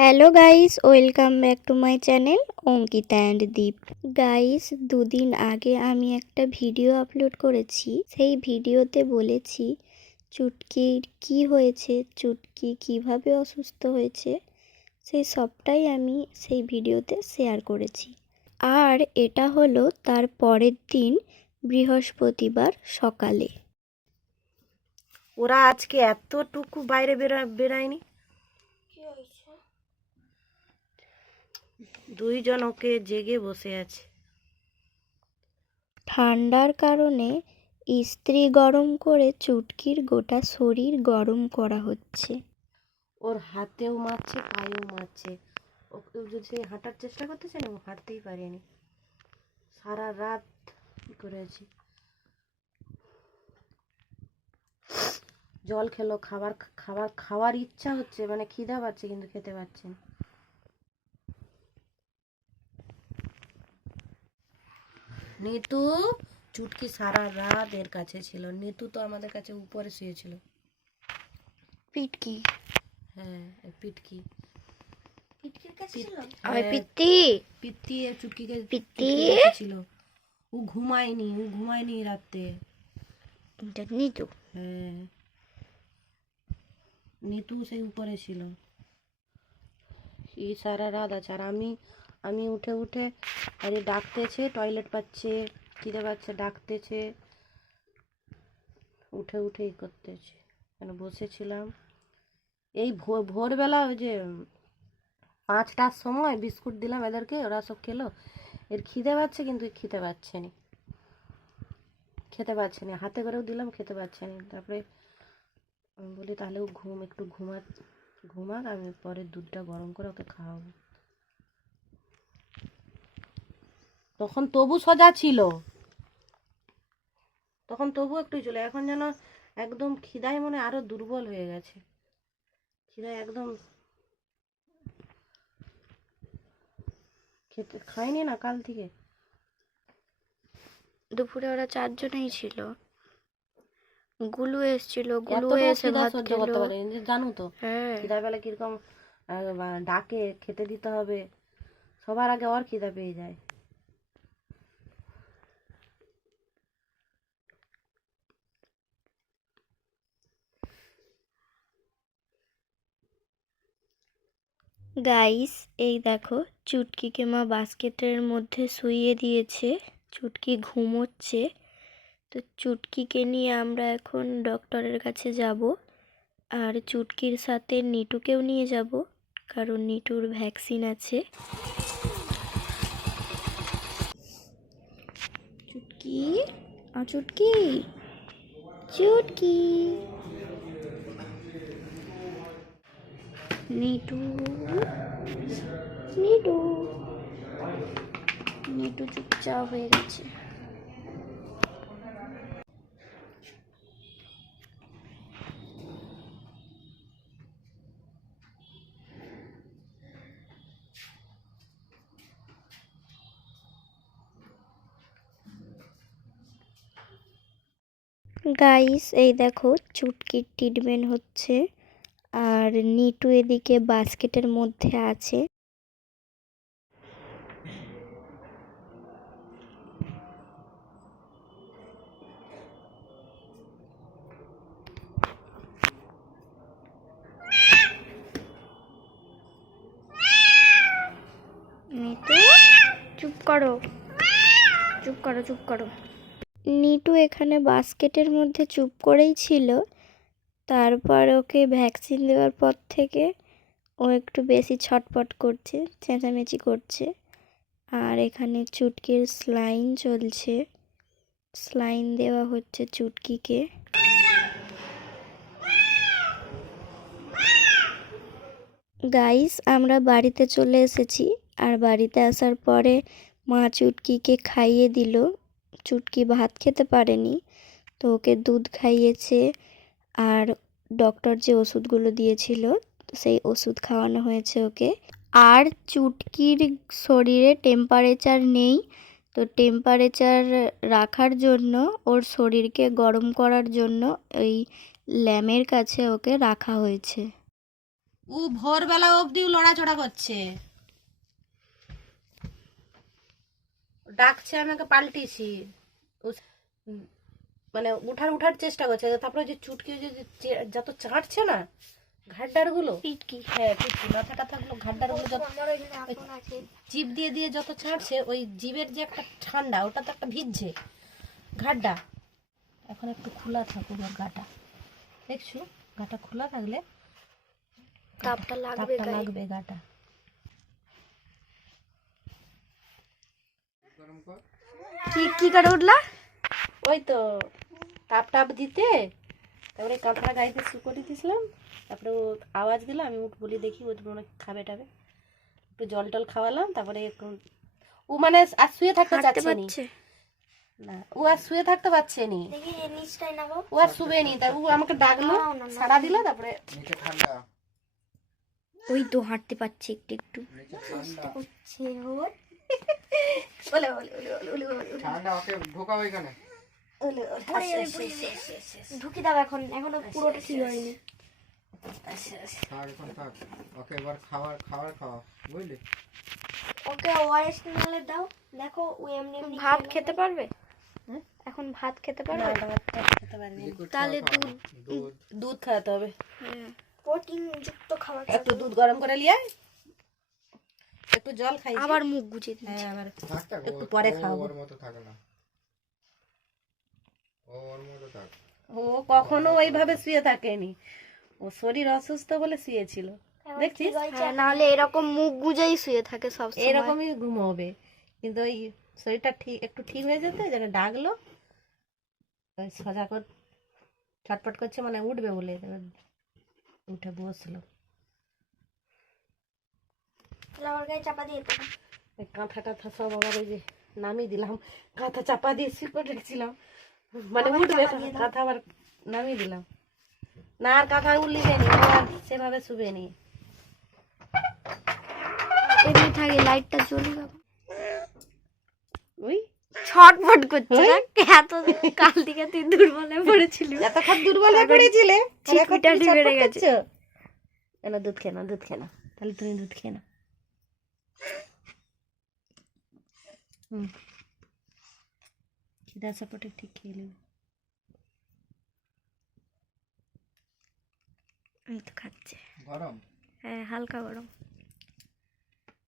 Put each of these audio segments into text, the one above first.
Hello guys welcome back to my channel Ankita and Deep guys দুদিন আগে আমি একটা ভিডিও আপলোড করেছি। সেই ভিডিওতে বলেছি, চুটকির কি হয়েছে? চুটকি কীভাবে অসুস্থ হয়েছে? সেই সবটাই আমি সেই ভিডিওতে শেয়ার করেছি। আর এটা হলো তার পরের দিন, বৃহস্পতিবার সকালে। ওরা আজকে এতটুকু বাইরে বেরা, বেরায়নি। দুইজন ওকে জেগে বসে আছে। ঠান্ডার কারণে ইস্ত্রি গরম করে চুটকির গোটা শরীর গরম করা হচ্ছে। ওর হাতেও মারছে পায়েও মারছে। ওকে যদি সে হাঁটার চেষ্টা করতেছে না ও হাঁটতেই পারেনি। সারা রাত করেছি জল খেলো খাবার খাবার খাওয়ার ইচ্ছা হচ্ছে মানে খিদা পাচ্ছে কিন্তু খেতে পাচ্ছে না। নিতু চুটকি সারা রাত এর কাছে ছিল। নিতু তো আমাদের কাছে উপরে শুয়েছিল। পিটকি। হ্যাঁ পিটকি। ছিল? হ্যাঁ। পিত্তি পিত্তি আর চুটকিকে পিত্তি? ছিল। ও ঘুমায়নি ও ঘুমায়নি রাতে নিতু। হ্যাঁ। নিতু সেই উপরে ছিল। এই সারা রাত আছে। আর আমি আমি উঠে উঠে আরে ডাকতেছে টয়লেট পাচ্ছে, খিদে পাচ্ছে, ডাকতেছে। উঠে উঠে ই করতেছে। কেন বসেছিলাম। এই ভোর ভোরবেলা ওই যে পাঁচটার সময় বিস্কুট দিলাম এদেরকে, ওরা সব খেলো। এর খিদে পাচ্ছে কিন্তু খেতে পাচ্ছে না। খেতে পাচ্ছে না। হাতে করেও দিলাম, খেতে পাচ্ছে না। তারপরে আমি বলি, তাহলে ও ঘুম, একটু ঘুমা ঘুমাক, আমি পরে দুধটা গরম করে ওকে খাওয়াবো। তখন তবু সোজা ছিল। তখন তবু একটু ছিল এখন যেন একদম খিদায় মনে আরও দুর্বল হয়ে গেছে। খিদায় একদম খেতে খায়নি না কাল থেকে। দুপুরে ওরা চারজনেই ছিল। গুলু এসেছিল গুলু এসে ভাত সহ্য খেলো। করতে পারে জানো তো হ্যাঁ। খিদা পেলে কীরকম ডাকে খেতে দিতে হবে। সবার আগে ওর খিদা পেয়ে যায়। গাইস এই দেখো চুটকিকে মা বাস্কেটের মধ্যে শুইয়ে দিয়েছে, চুটকি ঘুমোচ্ছে। তো চুটকিকে নিয়ে আমরা এখন ডক্টরের কাছে যাব, আর চুটকির সাথে নিটুকেও নিয়ে যাব, কারণ নিটুর ভ্যাকসিন আছে। চুটকি, আ চুটকি চুটকি। নিটু নিটু নিটু চুপচাপ হয়ে গেছে। গাইস এই দেখো চুটকির ট্রিটমেন্ট হচ্ছে। আর নিটু এদিকে বাস্কেটের মধ্যে আছে। চুপ করো। চুপ করো চুপ করো। নিটু এখানে বাস্কেটের মধ্যে চুপ করেই ছিল। তারপর ওকে ভ্যাকসিন দেওয়ার পর থেকে ও একটু বেশি ছটপট করছে, চেঁচামেচি করছে। আর এখানে চুটকির স্লাইন চলছে। স্লাইন দেওয়া হচ্ছে চুটকিকে। গাইস আমরা বাড়িতে চলে এসেছি। আর বাড়িতে আসার পরে মা চুটকিকে খাইয়ে দিল। চুটকি ভাত খেতে পারেনি। তো ওকে দুধ খাইয়েছে। আর ডক্টর যে ওষুধগুলো দিয়েছিল, সেই ওষুধ খাওয়ানো হয়েছে ওকে। আর চুটকির শরীরে টেম্পারেচার নেই, তো টেম্পারেচার রাখার জন্য, ওর শরীরকে গরম করার জন্য ওই ল্যামের কাছে ওকে রাখা হয়েছে। ও ভোরবেলা অবধিও লড়াচড়া করছে। ডাকছে আমাকে, পাল্টিছি। মানে উঠার উঠার চেষ্টা করছে তারপরে যে চুটকি যে যত চাটছে না ঘাড্ডারগুলো পিটকি। হ্যাঁ পিটকি মাথা টাথা গুলো ঘাড্ডারগুলো যত জিভ দিয়ে দিয়ে যত ছাড়ছে ওই জিভের যে একটা ঠান্ডা ওটা তো একটা ভিজছে ঘাটটা এখন একটু খোলা থাকুক ওর গাটা। দেখছ? গাটা খোলা থাকলে তাপটা লাগবে লাগবে গাটা। কি কি করে উঠলা? ওই তো। তাপ টাপ দিতে তারপরে কাঁথা গাইতে শু করে দিয়েছিলাম তারপরে ও আওয়াজ দিল আমি উঠ বলি দেখি ও মনে খাবে টাবে। একটু জল টল খাওয়ালাম তারপরে ও মানে আর শুয়ে থাকতে চাচ্ছে নি। পারছে। না ও আর শুয়ে থাকতে পারছে নি। ও আর শুবে নি তার ও আমাকে ডাকলো সাড়া দিল তারপরে ওই তো হাঁটতে পারছে একটু একটু। বলে বলে বলে বলে বলে ঠান্ডা ওকে ঢোকাও এখানে। বলে ঢুকি দাও এখন এখনও পুরোটা ঠিক হয়নি। ওকে এবার খাবার খাবার খাওয়া বুঝলি? ওকে ওআরএস নালে দাও। দেখো ও এমনি এমনি ভাত খেতে পারবে? এখন ভাত খেতে পারবে? খেতে পারবি তাহলে। দুধ দুধ। খাওয়াতে হবে। প্রোটিন যুক্ত খাবার একটু দুধ গরম করে লিয়ে আয়। একটু জল খাই আবার মুখ গুজে দিই হ্যাঁ আবার একটু পরে খাওয়াবো। ওর মতো থাকে না। ও ওর মতো থাক। ও কখনো ওইভাবে শুয়ে থাকেনি। ও শরীর অসুস্থ বলে শুয়েছিল। দেখছিস? হ্যাঁ, নাহলে এরকম মুখ গুজেই শুয়ে থাকে সব এরকমই ঘুমোবে। কিন্তু ওই শরীরটা ঠিক একটু ঠিক হয়ে যেত যেন ডাকলো ওই সজা কর ছটপট করছে মানে উঠবে বলে উঠে বসল। তাহলে আমার গায়ে চাপা দিয়ে কাঁথা টাথা সব আবার ওই যে নামিয়ে দিলাম। কাঁথা চাপা দিয়ে শিকড় রেখেছিলাম মানে উঠবে কাঁথা আবার নামিয়ে দিলাম। না আর কাঁথা উল্লি দেয়নি আর সেভাবে শুবে নি। এমনি থাকে লাইটটা জ্বলে যাবে। ওই ছটফট করছে এত কাল থেকে তুই দুর্বল হয়ে পড়েছিলি। এতক্ষণ দুর্বল হয়ে পড়েছিলে চিটপিটানি বেড়ে গেছে। না দুধ খেয়ে না দুধ খেয়ে না তাহলে তুমি দুধ খেয়ে না হুম। সাপোর্টে ঠিক খেয়ে নেবে। আমি তো খাচ্ছে। গরম? হ্যাঁ হালকা গরম।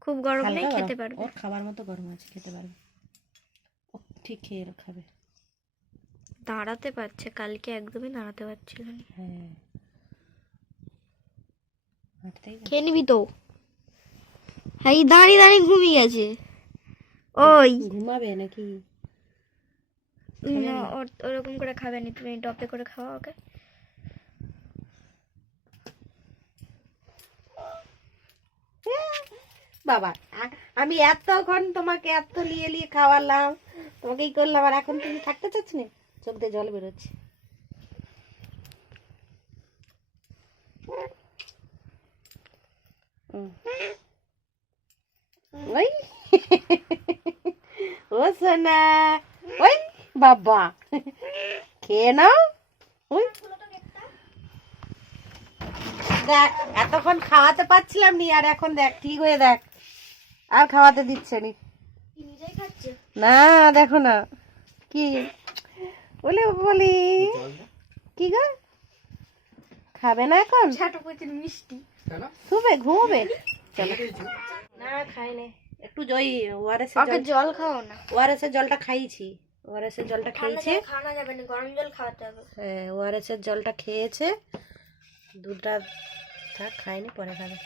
খুব গরম নেই খেতে পারবে। ওর খাবার মতো গরম আছে খেতে পারবে। ঠিক খেয়ে খাবে। দাঁড়াতে পারছে কালকে একদমই দাঁড়াতে পারছিল না। হ্যাঁ। খেয়ে নিবি তো। হ্যাঁ এই দাঁড়িয়ে দাঁড়িয়ে ঘুমিয়ে গেছে ওই। ঘুমাবে নাকি? ওরকম করে খাবে নি তুমি ডপে করে খাওয়া ওকে। বাবা আমি এতক্ষণ তোমাকে এত লিয়ে লিয়ে খাওয়ালাম তোমাকে এই করলাম আর এখন তুমি থাকতে চাচ্ছ না? চোখ দিয়ে জল বেরোচ্ছে। ওই ও সোনা ওই। বাবা। খেয়ে নাও। ওই দেখ এতক্ষণ খাওয়াতে পারছিলাম নি আর এখন দেখ ঠিক হয়ে দেখ। আর খাওয়াতে দিচ্ছে নি। না দেখো না। কি? বলে বলি। জল। কি গো? খাবে না এখন? মিষ্টি। কেন? শুবে ঘুমবে। না খাই নে একটু জই ওআরএস ওকে জল। খাও না। ওআরএস এর জলটা খাইছি। ওআরএস এর জলটা খেয়েছে। খাওয়ানো যাবে না গরম জল খাওয়াতে হবে। হ্যাঁ ওআরএস এর জলটা খেয়েছে। দুধটা থাক খায়নি পরে খাবে।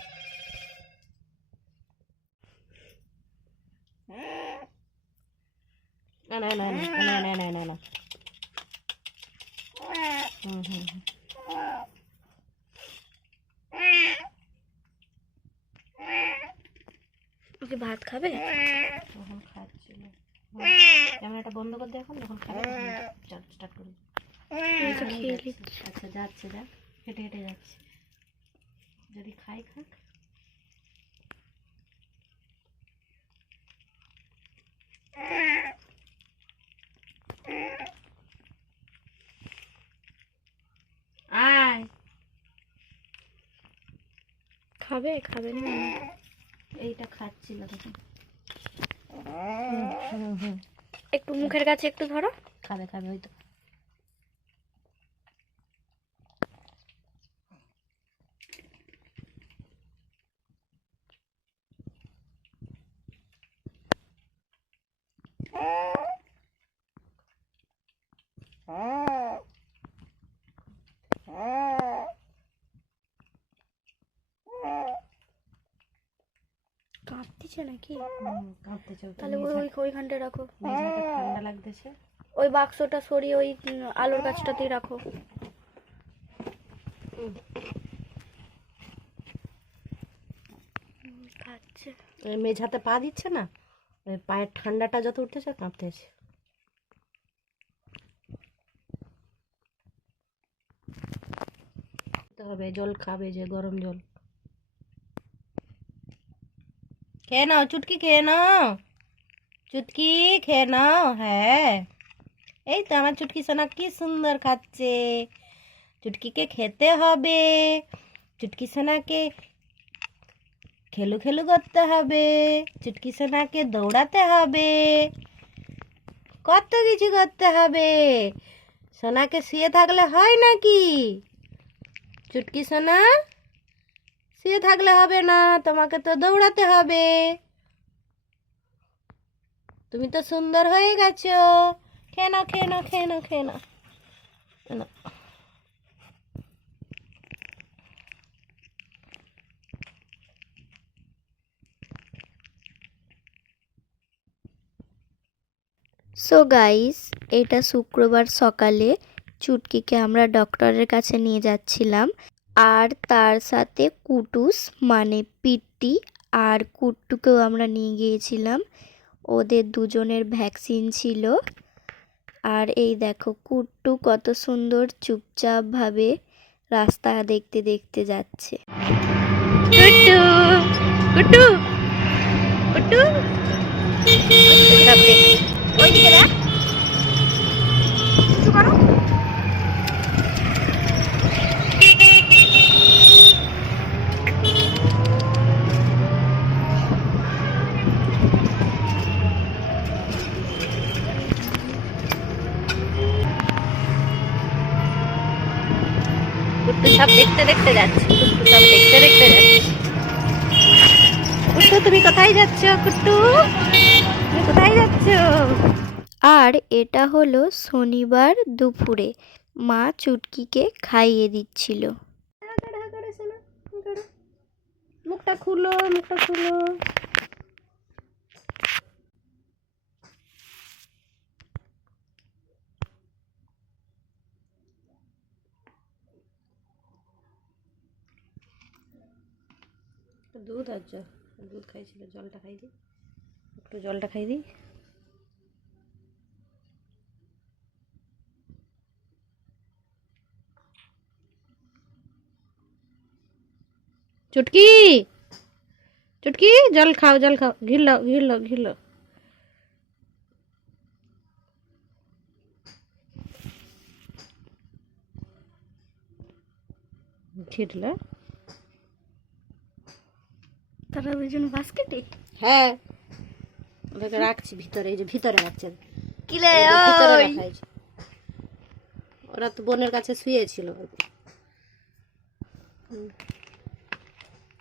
না না না না না না না না হুম হুম ভাত খাবে? তখন খাচ্ছিল। ক্যামেরাটা বন্ধ করে দিয়ে এখন যখন খাবে স্টার্ট করে। নিচ্ছি। আচ্ছা যাচ্ছে যা হেঁটে হেঁটে যাচ্ছে। যদি খাই খাক। খাবে? খাবে না। এইটা খাচ্ছিল তখন। একটু মুখের কাছে একটু ধরো। খাবে খাবে হয়তো কাঁপতেছে নাকি? কাঁপতেছে তাহলে ওই ওই ওইখানটায় রাখো। ঠান্ডা লাগতেছে। ওই বাক্সটা সরিয়ে ওই আলোর কাছটাতেই রাখো। মেঝাতে পা দিচ্ছে না? পায়ের ঠান্ডাটা যত উঠতেছে কাঁপতেছে। হবে জল খাবে যে গরম জল। খেয়ে নাও চুটকি খেয়ে নাও চুটকি খেয়ে নাও হ্যাঁ এই তো আমার চুটকি সোনা কি সুন্দর খাচ্ছে। চুটকিকে খেতে হবে। চুটকি সোনাকে খেলু খেলু করতে হবে। চুটকি সোনাকে দৌড়াতে হবে। কত কিছু করতে হবে। সোনাকে শুয়ে থাকলে হয় নাকি? চুটকি সোনা? শুয়ে থাকলে হবে না, তোমাকে তো দৌড়াতে হবে। তুমি তো সুন্দর হয়ে গেছো। খেয়ে নাও খেয়ে নাও। সো গাইস এটা শুক্রবার সকালে চুটকিকে আমরা ডক্টরের কাছে নিয়ে যাচ্ছিলাম। আর তার সাথে কুটুস মানে পিট্টি আর কুট্টুকেও আমরা নিয়ে গিয়েছিলাম। ওদের দুজনের ভ্যাকসিন ছিল। আর এই দেখো কুট্টু কত সুন্দর চুপচাপভাবে রাস্তা দেখতে দেখতে যাচ্ছে। কুট্টু কুট্টু কুট্টু। ওইদিকে দেখ। কিছু করো। দেখতে দেখতে যাচ্ছে। সব দেখতে দেখতে যাচ্ছে। কুট্টু তুমি কোথায় যাচ্ছ কুট্টু? তুমি কোথায় যাচ্ছ? আর এটা হলো শনিবার দুপুরে। মা চুটকিকে খাইয়ে দিচ্ছিল। মুখটা খুলো মুখটা খুলো। দুধ আর জল দুধ খাইছিল জলটা খাই দিই। একটু জলটা খাই দিই। চুটকি! চুটকি, জল খাও জল খাও। ঘির লাও ঘির লাও ঘির লাও। ঘিরলা তারা দুজন বাস্কেটে? হ্যাঁ। ওদেরকে রাখছি ভিতরে এই যে ভিতরে রাখছে। কিলে হয়েছে। ওরা তো বোনের কাছে শুয়েছিল।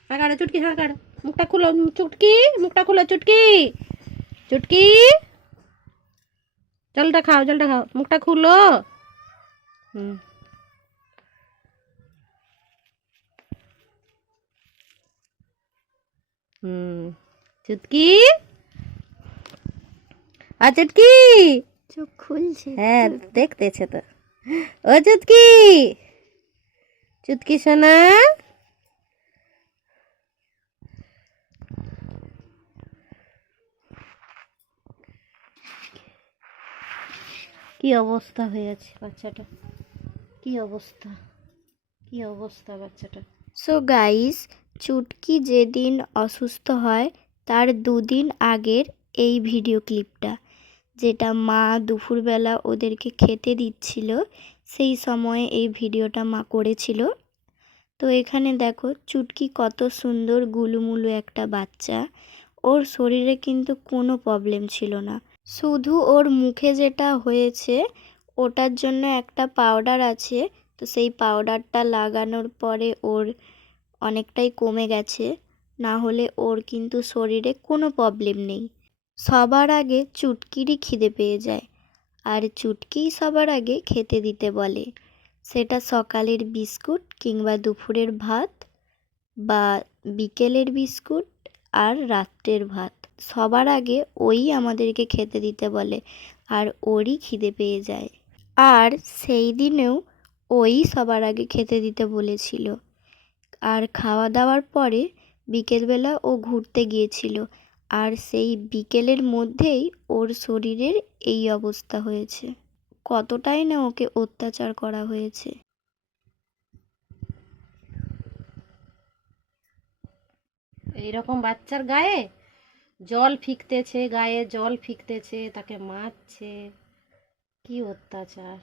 হ্যাঁ কাড়া চুটকি হ্যাঁ কাড়া মুখটা খুলো চুটকি মুখটা খুলো চুটকি। চুটকি। জলটা খাও জলটা খাও। মুখটা খুলো। হুম। হুম। চুটকি? আ চুটকি? চোখ খুলছে হ্যাঁ দেখতেছে তো। ও চুটকি? চুটকি সোনা? কি অবস্থা হয়েছে বাচ্চাটা? কি অবস্থা? কি অবস্থা বাচ্চাটা? সো গাইস চুটকি যেদিন অসুস্থ হয়, তার দুদিন আগের এই ভিডিও ক্লিপটা। যেটা মা দুপুরবেলা ওদেরকে খেতে দিচ্ছিল, সেই সময়ে এই ভিডিওটা মা করেছিল। তো এখানে দেখো, চুটকি কত সুন্দর গুলুমুলু একটা বাচ্চা। ওর শরীরে কিন্তু কোনো প্রবলেম ছিল না। শুধু ওর মুখে যেটা হয়েছে, ওটার জন্য একটা পাউডার আছে। তো সেই পাউডারটা লাগানোর পরে ওর অনেকটাই কমে গেছে, না হলে ওর কিন্তু শরীরে কোনো প্রবলেম নেই। সবার আগে চুটকিরই খিদে পেয়ে যায়, আর চুটকিই সবার আগে খেতে দিতে বলে। সেটা সকালের বিস্কুট কিংবা দুপুরের ভাত বা বিকেলের বিস্কুট আর রাত্রের ভাত। সবার আগে ওই আমাদেরকে খেতে দিতে বলে, আর ওরই খিদে পেয়ে যায়। আর সেই দিনেও ওই সবার আগে খেতে দিতে বলেছিল। আর খাওয়া দাওয়ার পরে বিকেলবেলা ও ঘুরতে গিয়েছিল। আর সেই বিকেলের মধ্যেই ওর শরীরের এই অবস্থা হয়েছে। কতটাই না ওকে অত্যাচার করা হয়েছে। এইরকম বাচ্চার গায়ে জল ফিকতেছে, গায়ে জল ফিকতেছে, তাকে মারছে। কি অত্যাচার।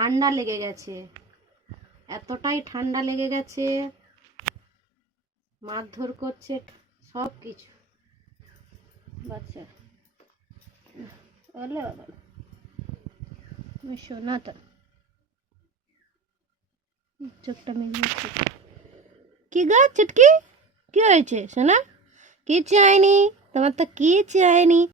ঠান্ডা লেগে গেছে। এতটাই ঠান্ডা লেগে গেছে। মারধর করছে সব কিছু। বাচ্চা। শোনা তো। চোখটা কি গা চুটকি? কি হয়েছে? শোনা? কি চাইনি তোমার তো কি চাইনি